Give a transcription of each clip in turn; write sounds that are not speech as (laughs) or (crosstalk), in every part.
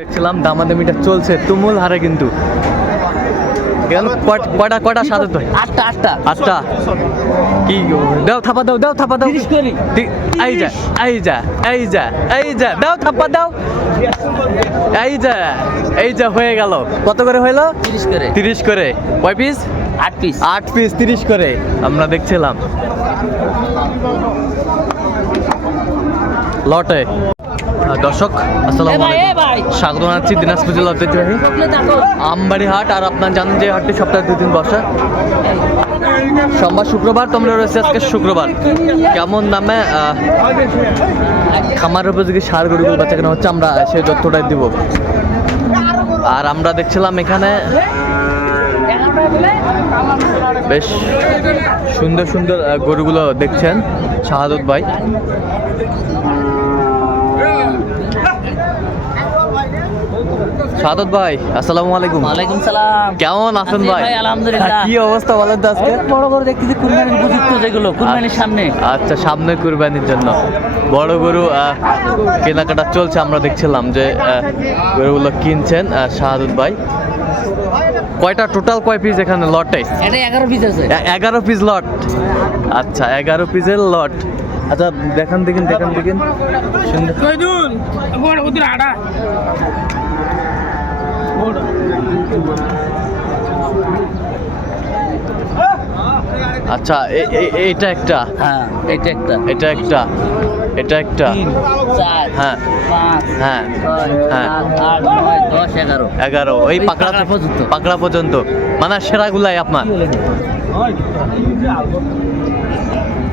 দেখছিলাম দামাদামিটা চলছে তুমুল হারে কিন্তু। কেন কটা কটা সাথে তো আটটা আটটা। আটটা। কি দাও থাপা দাও দাও থাপা দাও। এই যা এই যা এই যা এই যা দাও থাপা দাও। এই যা এই যা হয়ে গেল। কত করে হইল? তিরিশ করে। তিরিশ করে। কয় পিস আট পিস আট পিস তিরিশ করে। আমরা দেখছিলাম। লটে। দর্শক আসসালামু আলাইকুম। স্বাগত জানাচ্ছি দিনাজপুর জেলা ঐতিহ্যবাহী আমবাড়ি হাট আর আপনার জানেন যে হাটটি সপ্তাহে দুই দিন বসে। সোমবার শুক্রবার তোমরা রয়েছে আজকে শুক্রবার। কেমন দামে খামার উপযোগী সার গরুগুলো বাচ্চা কেনা হচ্ছে আমরা সেই তথ্যটাই দিব। আর আমরা দেখছিলাম এখানে বেশ সুন্দর সুন্দর গরুগুলো দেখছেন শাহাদত ভাই। শাহাদত ভাই আসসালামু আলাইকুম। ওয়ালাইকুম সালাম। কেমন আছেন আছি ভাই? ভাই, আলহামদুলিল্লাহ। কি অবস্থা বলেন তো আজকে? বড় বড় দেখতেছি কুরবানির উপযুক্ত যেগুলো কুরবানির সামনে। আচ্ছা সামনে কুরবানির জন্য। বড় গরু আহ, কেনাকাটা চলছে আমরা দেখছিলাম যে আহ, গরুগুলো কিনছেন শাহাদুত ভাই। কয়টা টোটাল কয় পিস এখানে লটে এটা এগারো পিস আছে। এগারো পিস লট আচ্ছা এগারো পিসের লট আচ্ছা দেখান দেখেন দেখান দেখেন। সুন্দর আচ্ছা এটা একটা? হ্যাঁ এটা একটা। এটা একটা? এটা একটা? হ্যাঁ। হ্যাঁ। হ্যাঁ। এগারো। ওই ওই পাকড়া পর্যন্ত। পাকড়া পর্যন্ত। মানে সেরাগুলাই আপনার।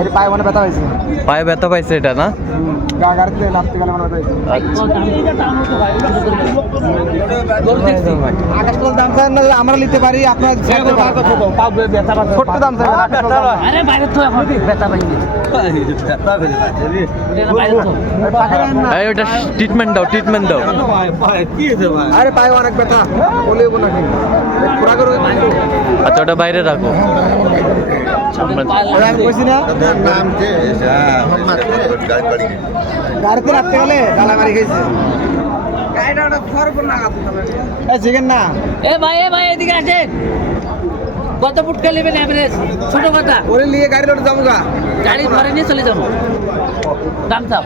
এই পায়ে মনে ব্যথা হয়েছে। পায়ে ব্যথা পাইছে এটা না? গা গাড়িতে নামতে গেলে মনে ব্যথা হয়েছে। দাম চাই না আমরা নিতে পারি আপনার ছোট্ট দাম দাম। আরে বাইরে তো এখন। ব্যথা পাইনি। বাইরে তো এই ওটা ট্রিটমেন্ট দাও ট্রিটমেন্ট দাও। আরে পায়ে অনেক ব্যথা বলেও নাকি আচ্ছা ওটা বাইরে রাখো। গাড়িতে রাখতে গেলে গালাগাড়ি খেয়েছে না। এ ভাই এ ভাই এদিকে আসেন কত ফুট কে নেবেন অ্যাভারেজ ছোট কথা। ওরে নিয়ে গাড়ি লোটে যাব গা। গাড়ি ধরে নিয়ে চলে যাব। দাম চাপ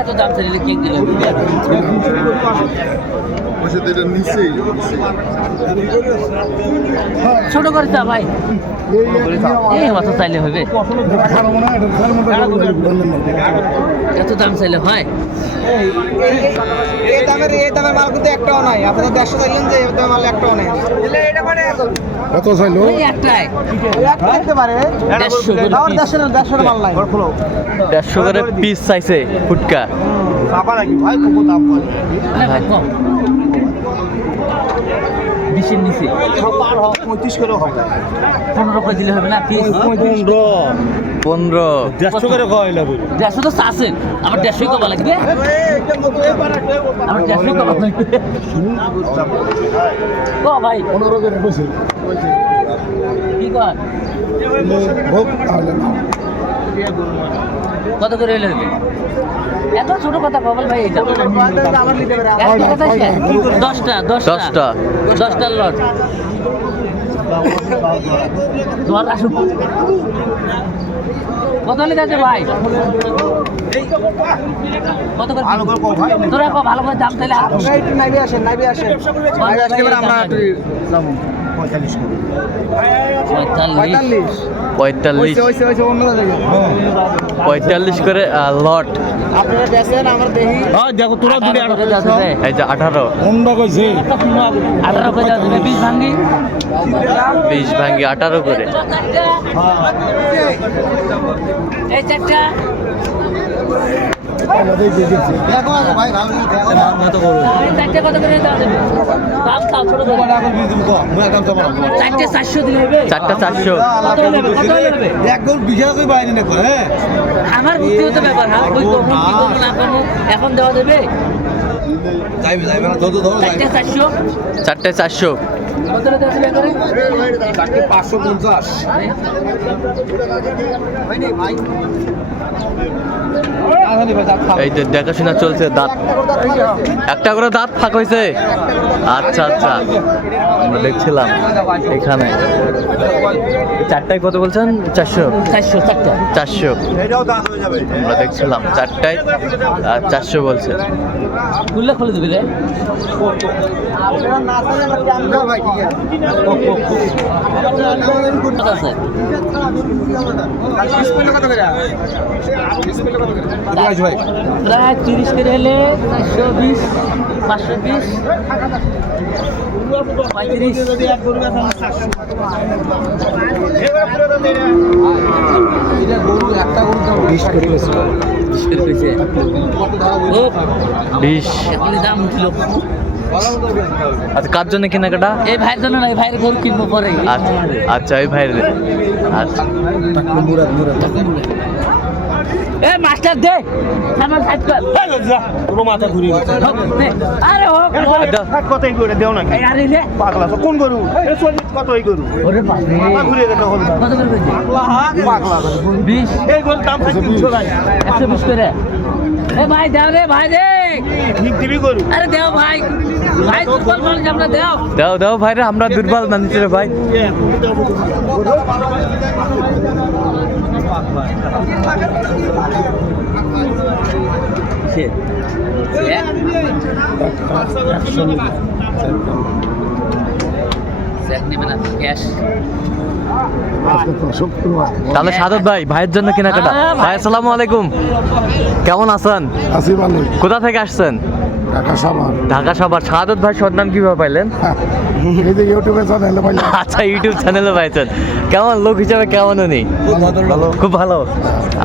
এত দাম চাইলে কেক দিল। ছোট করে চা ভাই। এই মাথা চাইলে হবে। এত দাম চাইলে হয়। এই দামের এই দামের মাল কিন্তু একটাও নাই। আপনাদের দেড়শো চাইলেন যে এই দামের মাল একটাও নাই। কত চাইলো? ওই একটাই। একটা দেখতে পারে দেড়শো করে পিস চাইছে ফুটকা। ভাই কম। বিশের নিচে পঁয়ত্রিশ করে হবে। পনেরো করে দিলে হবে না? পিস পনেরো। দেড়শো করে কয় লাগবে দেড়শো তো চাচ্ছেন আমার দেড়শোই কবা লাগবে। আমার দেড়শোই কবা লাগবে। ও ভাই। পনেরো করে বসে কি কর কত করে হইলে হবে এত ছোট কথা বাবল ভাই দশটা। দশটা। দশটার লট। তোমার আসুক। কত হলে যাচ্ছে ভাই? কত করে তোরা কো ভালো করে দাম তাহলে আর- আপনারা একটু নাইবে আসেন নাইবে আসেন। নাইবে আসলে আমরা একটু যাব। পঁয়তাল্লিশ পঁয়তাল্লিশ। পঁয়তাল্লিশ। হয়েছে হয়েছে হয়েছে অন্য জায়গায়। পঁয়তাল্লিশ করে লট আঠারো বিশ ভাঙ্গি আঠারো করে। এই চারটা। চারটে চারশো। আমার ব্যাপার এখন দেওয়া ধরো চারটে চারশো পাঁচশো পঞ্চাশ এই যে দেখাশোনা চলছে দাঁত। একটা করে দাঁত ফাঁক হয়েছে। আচ্ছা আচ্ছা। আমরা দেখছিলাম এখানে। চারটায় কত বলছেন? চারশো? চারশো চারটা। চারশো। আমরা দেখছিলাম চারটায় আর চারশো বলছে। খুললে খুলে দিবি রে। কত আছে প্রায় তিরিশ করে হলে চারশো বিশ পাঁচশো বিশ পঁয়ত্রিশ। বিশ করে কইছে। বিশ। এখনই দাম উঠল আচ্ছা কার জন্য কেনাকাটা? এই ভাইয়ের জন্য না এই ভাইয়ের ঘর কিনবো পরে। আচ্ছা আচ্ছা এই ভাইয়ের আচ্ছা। এ মাস্টার দে। আমার সাইড কর। পুরো মাথা ঘুরিয়ে গেছে দে। আরে। এটা কতই করে দেও এই আরে লে পাগলা তো কোন গরু? এ চল্লিশ কতই গরু? ওরে বাপরে। মাথা ঘুরিয়ে গেছে হল কত করে কইছে? পাগলা বিশ। এই গরুর দাম টাকা একশো বিশ। করে। এ ভাই দাও রে ভাই রে। ঠিক দিবি গরু? আরে দেও ভাই। ভাই দুর্বল মানুষ আমরা দেও। দাও দাও ভাইরা আমরা দুর্বল মানুষ রে ভাই। তাহলে সাদত ভাই ভাইয়ের জন্য কেনাকাটা। হ্যাঁ, ভাই। ভাই। আসসালামু আলাইকুম। কেমন আছেন? কোথা থেকে আসছেন? টাকা সামান ঢাকা সবার সাদত ভাই সন্ধান কীভাবে পাইলেন? (laughs) এই যে ইউটিউবে চ্যানেলে পাইলাম আচ্ছা ইউটিউব চ্যানেলে পাইছেন। কেমন? লোক হিসাবে কেমন উনি? ভালো। খুব ভালো।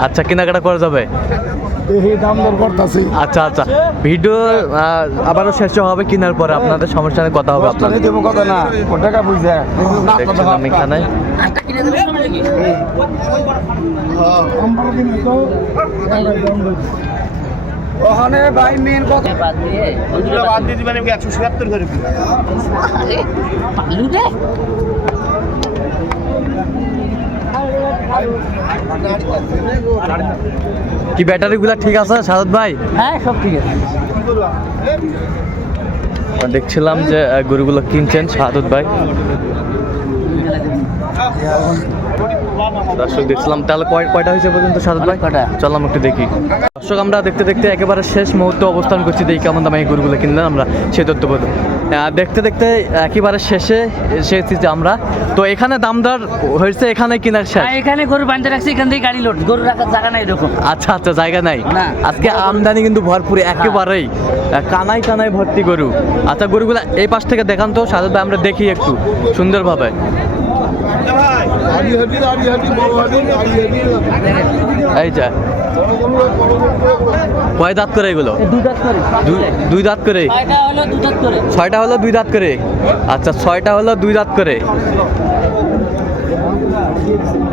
আচ্ছা কেনাকাটা করা যাবে? দাম দর করতেছি। আচ্ছা আচ্ছা। ভিডিও আবারও শেষ হবে কেনার পরে আপনাদের সমস্যা নিয়ে কথা হবে আপনাদের। দেবো কথা না ও টাকা এখানে। কিনে ওখানে ভাই মেন কথা বাদ দিয়ে ওইগুলো বাদ দিয়ে দিবেন সত্তর করে আরে পাল্লু রে কি ব্যাটারিগুলো ঠিক আছে সাদত ভাই? হ্যাঁ সব ঠিক আছে। দেখছিলাম যে গরুগুলো কিনছেন সাদত ভাই। দর্শক দেখছিলাম তাহলে কয় কয়টা হয়েছে পর্যন্ত সাদত ভাই? কটা। চললাম একটু দেখি। দর্শক আমরা দেখতে দেখতে একেবারে শেষ মুহূর্তে অবস্থান করছি দেখি কেমন দামে এই গরুগুলো কিনলেন আমরা সেই তথ্যবোধ দেখতে দেখতে একেবারে শেষে এসেছি যে আমরা। তো এখানে দামদার হয়েছে এখানে কিনার শেষ? এখানে গরু বাঁধতে রাখছি এখান থেকে গাড়ি লোড। গরু রাখার জায়গা নাই এরকম। আচ্ছা আচ্ছা জায়গা নাই। আজকে আমদানি কিন্তু ভরপুর একেবারেই। কানাই কানাই ভর্তি গরু। আচ্ছা গরুগুলা এই পাশ থেকে দেখান তো সাদত ভাই আমরা দেখি একটু সুন্দরভাবে। এই যা। কয় দাঁত করে এগুলো? দুই দাঁত করে। দুই- দুই দাঁত করে? ছয়টা হলো দাঁত করে। ছয়টা হলো দুই দাঁত করে? আচ্ছা ছয়টা হলো দুই দাঁত করে।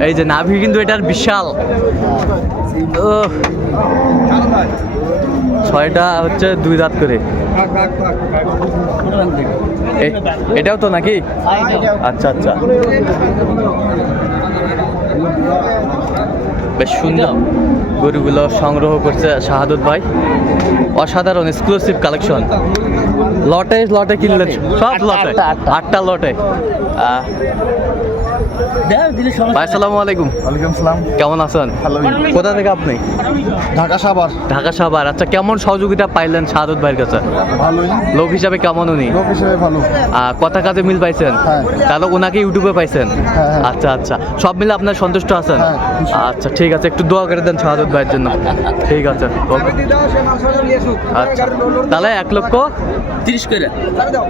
এই যে নাভি কিন্তু এটার বিশাল। উহ। ছয়টা হচ্ছে দুই দাঁত করে। এটাও তো নাকি? আচ্ছা আচ্ছা। বেশ সুন্দর। গরুগুলো সংগ্রহ করছে শাহাদত ভাই। অসাধারণ এক্সক্লুসিভ কালেকশন লটে লটে কিনলেন সব লটে। আটটা, লটে। ভাই আসসালামু আলাইকুম। ওয়ালাইকুম সালাম কেমন আছেন? কোথা থেকে আপনি? ঢাকা সাভার। ঢাকা সাভার। আচ্ছা কেমন সহযোগিতা পাইলেন শাহাদত ভাইয়ের কাছে? ভালোই। লোক হিসাবে কেমন উনি? লোক হিসেবে ভালো। কথা কাজে মিল পাইছেন? হ্যাঁ। তাহলে ওনাকে ইউটিউবে পাইছেন? হ্যাঁ। আচ্ছা আচ্ছা। সব মিলে আপনার সন্তুষ্ট আছেন? হ্যাঁ, আচ্ছা ঠিক আছে। একটু দোয়া করে দেন শাহাদত ভাইয়ের জন্য। ঠিক আছে আচ্ছা। তাহলে এক লক্ষ তিরিশ করে।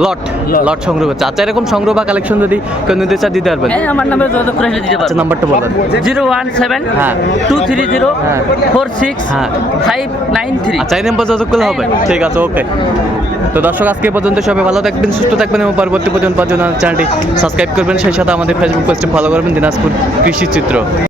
Lot lot. সংগ্রহ করছে। আচ্ছা এরকম সংগ্রহ বা কালেকশন যদি কেউ নিতে চায় দিতে পারবেন। আমার যোগাযোগ করে দিতে আচ্ছা নাম্বারটা বলেন জিরো ওয়ান সেভেন হ্যাঁ। টু থ্রি জিরো হ্যাঁ। ফোর সিক্স হ্যাঁ। Five nine three. আচ্ছা এই নাম্বার যোগাযোগ করলে হবে। ঠিক আছে ওকে। তো দর্শক আজকে পর্যন্ত সবাই ভালো থাকবেন সুস্থ থাকবেন এবং পরবর্তী পর্যন্ত চ্যানেলটি সাবস্ক্রাইব করবেন। সেই সাথে আমাদের ফেসবুক পেজটি ফলো করবেন দিনাজপুর কৃষি চিত্র।